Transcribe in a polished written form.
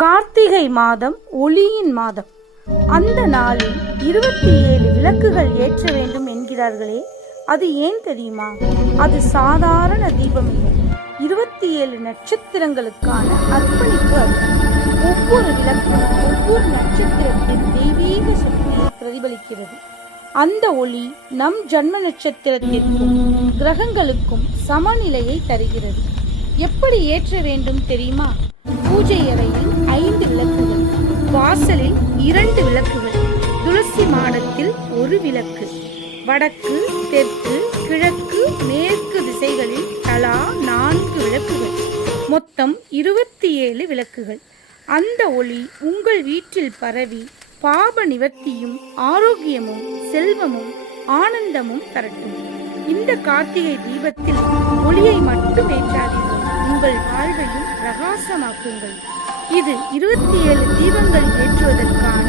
கார்த்திகை மாதம் ஒளியின் மாதம். அந்த நாளில் 27 விளக்குகள் ஏற்ற வேண்டும் என்கிறார்களே, அது ஏன் தெரியுமா? அது சாதாரண தீபம் இல்லை, 27 நட்சத்திரங்களுக்கான அர்ப்பணிப்பு. அது ஒவ்வொரு விளக்கும் ஒவ்வொரு நட்சத்திரத்தின் தெய்வீக சக்தியை பிரதிபலிக்கிறது. அந்த ஒளி நம் ஜன்ம நட்சத்திரத்திற்கும் கிரகங்களுக்கும் சமநிலையை தருகிறது. எப்படி ஏற்ற வேண்டும் தெரியுமா? பூஜை அறையில் 5 விளக்குகள், வாசலில் 2 விளக்குகள், துளசி மாடத்தில் 1 விளக்கு, வடக்கு, தெற்கு, கிழக்கு, மேற்கு திசைகளில் தலா 4 விளக்குகள், மொத்தம் 27 விளக்குகள். அந்த ஒளி உங்கள் வீட்டில் பரவி பாப நிவர்த்தியும் ஆரோக்கியமும் செல்வமும் ஆனந்தமும் தரட்டும். இந்த கார்த்திகை தீபத்தில் ஒளியை மட்டும் ஏற்றாதீர்கள், உங்கள் வாழ்வையும் பிரகாசமாக்குங்கள். இது 27 தீபங்கள் ஏற்றுவதற்கான